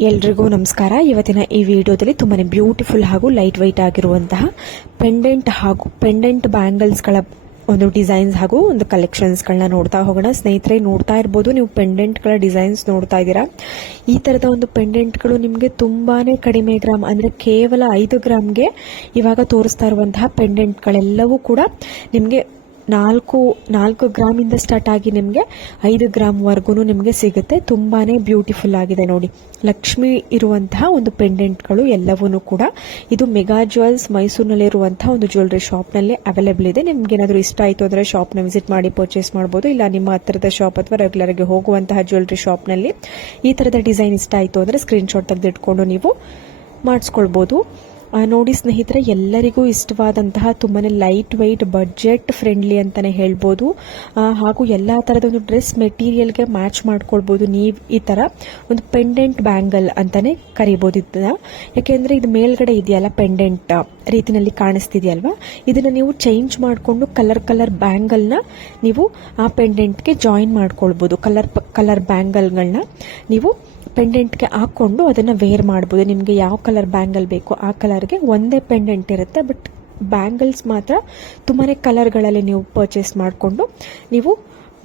ಎಲ್ರಿಗೂ ನಮಸ್ಕಾರ. ಇವತ್ತಿನ ಈ ವಿಡಿಯೋದಲ್ಲಿ ತುಂಬಾನೇ ಬ್ಯೂಟಿಫುಲ್ ಹಾಗೂ ಲೈಟ್ ವೈಟ್ ಆಗಿರುವಂತಹ ಪೆಂಡೆಂಟ್ ಬ್ಯಾಂಗಲ್ಸ್ಗಳ ಒಂದು ಡಿಸೈನ್ಸ್ ಹಾಗೂ ಒಂದು ಕಲೆಕ್ಷನ್ಸ್ಗಳನ್ನ ನೋಡ್ತಾ ಹೋಗೋಣ. ಸ್ನೇಹಿತರೆ, ನೋಡ್ತಾ ಇರ್ಬೋದು ನೀವು ಪೆಂಡೆಂಟ್ಗಳ ಡಿಸೈನ್ಸ್ ನೋಡ್ತಾ ಇದ್ದೀರಾ. ಈ ತರದ ಒಂದು ಪೆಂಡೆಂಟ್ಗಳು ನಿಮಗೆ ತುಂಬಾನೇ ಕಡಿಮೆ ಗ್ರಾಮ್ ಅಂದ್ರೆ ಕೇವಲ 5 ಗ್ರಾಮ್ಗೆ ಇವಾಗ ತೋರಿಸ್ತಾ ಇರುವಂತಹ ಪೆಂಡೆಂಟ್ಗಳೆಲ್ಲವೂ ಕೂಡ ನಿಮಗೆ 4 ಗ್ರಾಮಿಂದ ಸ್ಟಾರ್ಟ್ ಆಗಿ ನಿಮಗೆ 5 ಗ್ರಾಮ್ ವರ್ಗು ನಿಮಗೆ ಸಿಗುತ್ತೆ. ತುಂಬಾನೇ ಬ್ಯೂಟಿಫುಲ್ ಆಗಿದೆ ನೋಡಿ. ಲಕ್ಷ್ಮಿ ಇರುವಂತಹ ಒಂದು ಪೆಂಡೆಂಟ್ಗಳು ಎಲ್ಲವೂ ಕೂಡ ಇದು ಮೆಗಾ ಜ್ಯುವೆಲ್ಸ್ ಮೈಸೂರಿನಲ್ಲಿರುವಂತಹ ಒಂದು ಜ್ಯುವೆಲ್ಲರಿ ಶಾಪ್ನಲ್ಲಿ ಅವೈಲೇಬಲ್ ಇದೆ. ನಿಮ್ಗೆ ಏನಾದರೂ ಇಷ್ಟ ಆಯಿತು ಅಂದರೆ ಶಾಪ್ನ ವಿಸಿಟ್ ಮಾಡಿ ಪರ್ಚೇಸ್ ಮಾಡ್ಬೋದು. ಇಲ್ಲ ನಿಮ್ಮ ಹತ್ತಿರದ ಶಾಪ್ ಅಥವಾ ರೆಗ್ಯುಲರ್ ಆಗಿ ಹೋಗುವಂತಹ ಜ್ಯುವೆಲ್ಲರಿ ಶಾಪ್ನಲ್ಲಿ ಈ ಥರದ ಡಿಸೈನ್ ಇಷ್ಟ ಆಯಿತು ಅಂದರೆ ಸ್ಕ್ರೀನ್ಶಾಟ್ ತೆಗೆದಿಟ್ಕೊಂಡು ನೀವು ಮಾಡಿಸ್ಕೊಳ್ಬೋದು. ನೋಡಿ ಸ್ನೇಹಿತರೆ, ಎಲ್ಲರಿಗೂ ಇಷ್ಟವಾದಂತಹ ತುಂಬಾನೇ ಲೈಟ್ ವೈಟ್ ಬಡ್ಜೆಟ್ ಫ್ರೆಂಡ್ಲಿ ಅಂತಾನೆ ಹೇಳ್ಬೋದು. ಹಾಗೂ ಎಲ್ಲಾ ತರದ ಒಂದು ಡ್ರೆಸ್ ಮೆಟೀರಿಯಲ್ಗೆ ಮ್ಯಾಚ್ ಮಾಡ್ಕೊಳ್ಬಹುದು. ನೀವು ಈ ತರ ಒಂದು ಪೆಂಡೆಂಟ್ ಬ್ಯಾಂಗಲ್ ಅಂತಾನೆ ಕರಿಬಹುದು ಇದನ್ನ. ಯಾಕೆಂದ್ರೆ ಇದು ಮೇಲ್ಗಡೆ ಇದೆಯಲ್ಲ ಪೆಂಡೆಂಟ್ ರೀತಿನಲ್ಲಿ ಕಾಣಿಸ್ತಿದೆಯಲ್ವಾ, ಇದನ್ನ ನೀವು ಚೇಂಜ್ ಮಾಡಿಕೊಂಡು ಕಲರ್ ಬ್ಯಾಂಗಲ್ನ ನೀವು ಆ ಪೆಂಡೆಂಟ್ಗೆ ಜಾಯಿನ್ ಮಾಡ್ಕೊಳ್ಬಹುದು. ಕಲರ್ ಬ್ಯಾಂಗಲ್ಗಳನ್ನ ನೀವು ಪೆಂಡೆಂಟ್ಗೆ ಹಾಕೊಂಡು ಅದನ್ನ ವೇರ್ ಮಾಡಬಹುದು. ನಿಮಗೆ ಯಾವ ಕಲರ್ ಬ್ಯಾಂಗಲ್ ಬೇಕು ಆ ಕಲರ್ಗೆ ಒಂದೇ ಪೆಂಡೆಂಟ್ ಇರುತ್ತೆ. ಬಟ್ ಬ್ಯಾಂಗಲ್ಸ್ ಮಾತ್ರ ತುಂಬಾನೇ ಕಲರ್ಗಳಲ್ಲಿ ನೀವು ಪರ್ಚೇಸ್ ಮಾಡಿಕೊಂಡು ನೀವು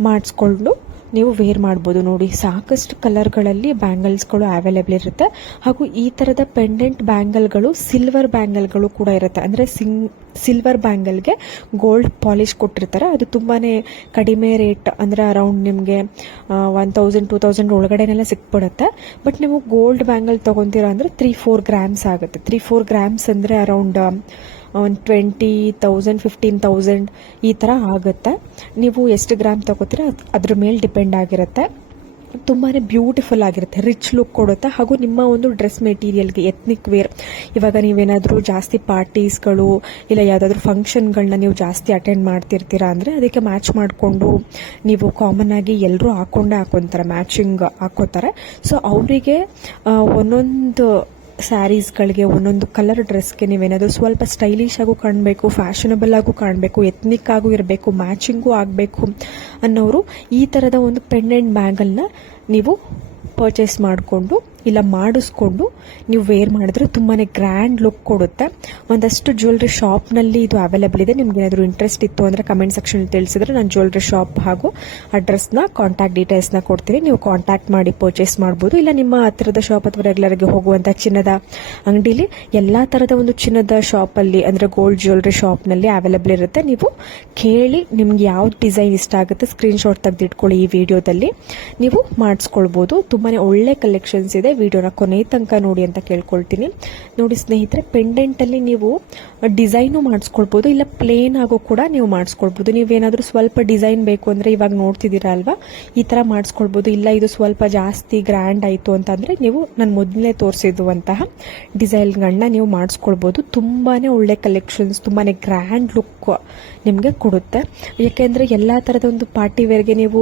ಮಾಡಿಸ್ಕೊಂಡು ನೀವು ವೇರ್ ಮಾಡ್ಬೋದು. ನೋಡಿ, ಸಾಕಷ್ಟು ಕಲರ್ಗಳಲ್ಲಿ ಬ್ಯಾಂಗಲ್ಸ್ಗಳು ಅವೈಲೇಬಲ್ ಇರುತ್ತೆ. ಹಾಗೂ ಈ ತರದ ಪೆಂಡೆಂಟ್ ಬ್ಯಾಂಗಲ್ಗಳು ಸಿಲ್ವರ್ ಬ್ಯಾಂಗಲ್ಗಳು ಕೂಡ ಇರುತ್ತೆ. ಅಂದ್ರೆ ಸಿಲ್ವರ್ ಬ್ಯಾಂಗಲ್ಗೆ ಗೋಲ್ಡ್ ಪಾಲಿಶ್ ಕೊಟ್ಟಿರ್ತಾರೆ. ಅದು ತುಂಬಾನೇ ಕಡಿಮೆ ರೇಟ್, ಅಂದ್ರೆ ಅರೌಂಡ್ ನಿಮಗೆ 1000-2000 ಒಳಗಡೆನೆಲ್ಲ ಸಿಕ್ಬಿಡುತ್ತೆ. ಬಟ್ ನೀವು ಗೋಲ್ಡ್ ಬ್ಯಾಂಗಲ್ ತಗೊಂತೀರಾ ಅಂದ್ರೆ 3-4 ಗ್ರಾಮ್ಸ್ ಆಗುತ್ತೆ. 3-4 ಗ್ರಾಮ್ಸ್ ಅಂದ್ರೆ ಅರೌಂಡ್ 20,000 15,000 ಈ ತರ ಆಗುತ್ತೆ. ನೀವು ಎಷ್ಟು ಗ್ರಾಮ್ ತಗೋತೀರಾ ಅದ್ರ ಮೇಲೆ ಡಿಪೆಂಡ್ ಆಗಿರುತ್ತೆ. ತುಂಬಾನೇ ಬ್ಯೂಟಿಫುಲ್ ಆಗಿರುತ್ತೆ, ರಿಚ್ ಲುಕ್ ಕೊಡುತ್ತೆ. ಹಾಗೂ ನಿಮ್ಮ ಒಂದು ಡ್ರೆಸ್ ಮೆಟೀರಿಯಲ್ಗೆ ಎತ್ನಿಕ್ ವೇರ್, ಇವಾಗ ನೀವೇನಾದ್ರೂ ಜಾಸ್ತಿ ಪಾರ್ಟೀಸ್ಗಳು ಇಲ್ಲ ಯಾವ್ದಾದ್ರು ಫಂಕ್ಷನ್ಗಳನ್ನ ನೀವು ಜಾಸ್ತಿ ಅಟೆಂಡ್ ಮಾಡ್ತಿರ್ತೀರಾ ಅಂದ್ರೆ ಅದಕ್ಕೆ ಮ್ಯಾಚ್ ಮಾಡಿಕೊಂಡು ನೀವು ಕಾಮನ್ ಆಗಿ ಎಲ್ಲರೂ ಹಾಕೊಂತಾರೆ, ಮ್ಯಾಚಿಂಗ್ ಹಾಕೋತಾರೆ. ಸೊ ಅವರಿಗೆ ಒಂದೊಂದು ಸ್ಯಾರೀಸ್ಗಳಿಗೆ ಒಂದೊಂದು ಕಲರ್ ಡ್ರೆಸ್ಗೆ ನೀವೇನಾದರೂ ಸ್ವಲ್ಪ ಸ್ಟೈಲಿಶ್ ಆಗು ಕಾಣಬೇಕು, ಫ್ಯಾಷನಬಲ್ ಆಗು ಕಾಣಬೇಕು, ಎತ್ನಿಕ್ ಆಗು ಇರಬೇಕು, ಮ್ಯಾಚಿಂಗು ಆಗಬೇಕು ಅನ್ನೋರು ಈ ಥರದ ಒಂದು ಪೆಂಡೆಂಟ್ ಬ್ಯಾಂಗಲ್ನ ನೀವು ಪರ್ಚೇಸ್ ಮಾಡಿಕೊಂಡು ಇಲ್ಲ ಮಾಡಿಸ್ಕೊಂಡು ನೀವು ವೇರ್ ಮಾಡಿದ್ರೆ ತುಂಬಾನೇ ಗ್ರ್ಯಾಂಡ್ ಲುಕ್ ಕೊಡುತ್ತೆ. ಒಂದಷ್ಟು ಜ್ಯುವೆಲ್ಲರಿ ಶಾಪ್ನಲ್ಲಿ ಇದು ಅವೈಲೇಬಲ್ ಇದೆ. ನಿಮ್ಗೆ ಏನಾದರೂ ಇಂಟ್ರೆಸ್ಟ್ ಇತ್ತು ಅಂದರೆ ಕಮೆಂಟ್ ಸೆಕ್ಷನ್ ತಿಳಿಸಿದ್ರೆ ನಾನು ಜ್ಯುವೆಲ್ಲರಿ ಶಾಪ್ ಹಾಗೂ ಅಡ್ರೆಸ್ನ ಕಾಂಟ್ಯಾಕ್ಟ್ ಡೀಟೇಲ್ಸ್ನ ಕೊಡ್ತೀನಿ. ನೀವು ಕಾಂಟ್ಯಾಕ್ಟ್ ಮಾಡಿ ಪರ್ಚೇಸ್ ಮಾಡ್ಬೋದು. ಇಲ್ಲ ನಿಮ್ಮ ಹತ್ತಿರದ ಶಾಪ್ ಅಥವಾ ರೆಗ್ಯುಲರ್ಗೆ ಹೋಗುವಂಥ ಚಿನ್ನದ ಅಂಗಡಿಲಿ ಎಲ್ಲಾ ಥರದ ಒಂದು ಚಿನ್ನದ ಶಾಪಲ್ಲಿ ಅಂದರೆ ಗೋಲ್ಡ್ ಜ್ಯುವೆಲ್ಲರಿ ಶಾಪ್ನಲ್ಲಿ ಅವೈಲೇಬಲ್ ಇರುತ್ತೆ. ನೀವು ಕೇಳಿ ನಿಮ್ಗೆ ಯಾವ್ದು ಡಿಸೈನ್ ಇಷ್ಟ ಆಗುತ್ತೆ ಸ್ಕ್ರೀನ್ಶಾಟ್ ತೆಗೆದಿಟ್ಕೊಳ್ಳಿ. ಈ ವಿಡಿಯೋದಲ್ಲಿ ನೀವು ಮಾಡಿಸ್ಕೊಳ್ಬೋದು. ತುಂಬಾನೇ ಒಳ್ಳೆ ಕಲೆಕ್ಷನ್ಸ್ ಇದೆ. ವಿಡಿಯೋನ ಕೊನೆ ತನಕ ನೋಡಿ ಅಂತ ಕೇಳ್ಕೊಳ್ತೀನಿ. ನೋಡಿ ಸ್ನೇಹಿತರೆ, ಪೆಂಡೆಂಟ್ ಅಲ್ಲಿ ನೀವು ಡಿಸೈನು ಮಾಡಿಸ್ಕೊಳ್ಬಹುದು, ಇಲ್ಲ ಪ್ಲೇನ್ ಆಗೋ ಕೂಡ ನೀವು ಮಾಡಿಸ್ಕೊಳ್ಬಹುದು. ನೀವೇನಾದ್ರೂ ಸ್ವಲ್ಪ ಡಿಸೈನ್ ಬೇಕು ಅಂದ್ರೆ ಇವಾಗ ನೋಡ್ತಿದ್ದೀರಾ ಅಲ್ವಾ, ಈ ತರ ಮಾಡಿಸ್ಕೊಳ್ಬಹುದು. ಇಲ್ಲ ಇದು ಸ್ವಲ್ಪ ಜಾಸ್ತಿ ಗ್ರ್ಯಾಂಡ್ ಆಯ್ತು ಅಂತಂದ್ರೆ ನೀವು ನಾನು ಮೊದಲೇ ತೋರಿಸಿರುವಂತಹ ಡಿಸೈನ್ಗಳನ್ನ ನೀವು ಮಾಡಿಸ್ಕೊಳ್ಬಹುದು. ತುಂಬಾನೇ ಒಳ್ಳೆ ಕಲೆಕ್ಷನ್ಸ್, ತುಂಬಾನೇ ಗ್ರ್ಯಾಂಡ್ ಲುಕ್ ನಿಮಗೆ ಕೊಡುತ್ತೆ. ಯಾಕೆಂದ್ರೆ ಎಲ್ಲಾ ತರದ ಒಂದು ಪಾರ್ಟಿ ವೇರ್ಗೆ ನೀವು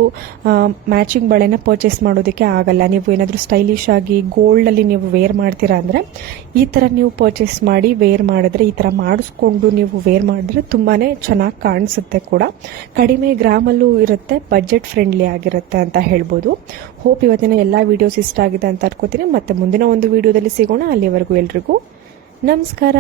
ಮ್ಯಾಚಿಂಗ್ ಬಳೆನ ಪರ್ಚೇಸ್ ಮಾಡೋದಕ್ಕೆ ಆಗಲ್ಲ. ನೀವು ಏನಾದ್ರೂ ಸ್ಟೈಲಿಶ್ ಆಗಿ ಗೋಲ್ಡ್ ಅಲ್ಲಿ ನೀವು ವೇರ್ ಮಾಡ್ತೀರಾ ಅಂದ್ರೆ ಈ ತರ ನೀವು ಪರ್ಚೇಸ್ ಮಾಡಿ ವೇರ್ ಮಾಡಿದ್ರೆ, ಈ ತರ ಮಾಡಿಸ್ಕೊಂಡು ನೀವು ವೇರ್ ಮಾಡಿದ್ರೆ ತುಂಬಾನೇ ಚೆನ್ನಾಗಿ ಕಾಣಿಸುತ್ತೆ ಕೂಡ. ಕಡಿಮೆ ಗ್ರಾಮಲ್ಲೂ ಇರುತ್ತೆ, ಬಜೆಟ್ ಫ್ರೆಂಡ್ಲಿ ಆಗಿರುತ್ತೆ ಅಂತ ಹೇಳ್ಬೋದು. ಹೋಪ್ ಇವತ್ತಿನ ಎಲ್ಲಾ ವಿಡಿಯೋಸ್ ಇಷ್ಟ ಆಗಿದೆ ಅಂತ ಅನ್ಕೋತೀನಿ. ಮತ್ತೆ ಮುಂದಿನ ಒಂದು ವಿಡಿಯೋದಲ್ಲಿ ಸಿಗೋಣ. ಅಲ್ಲಿವರೆಗೂ ಎಲ್ರಿಗೂ ನಮಸ್ಕಾರ.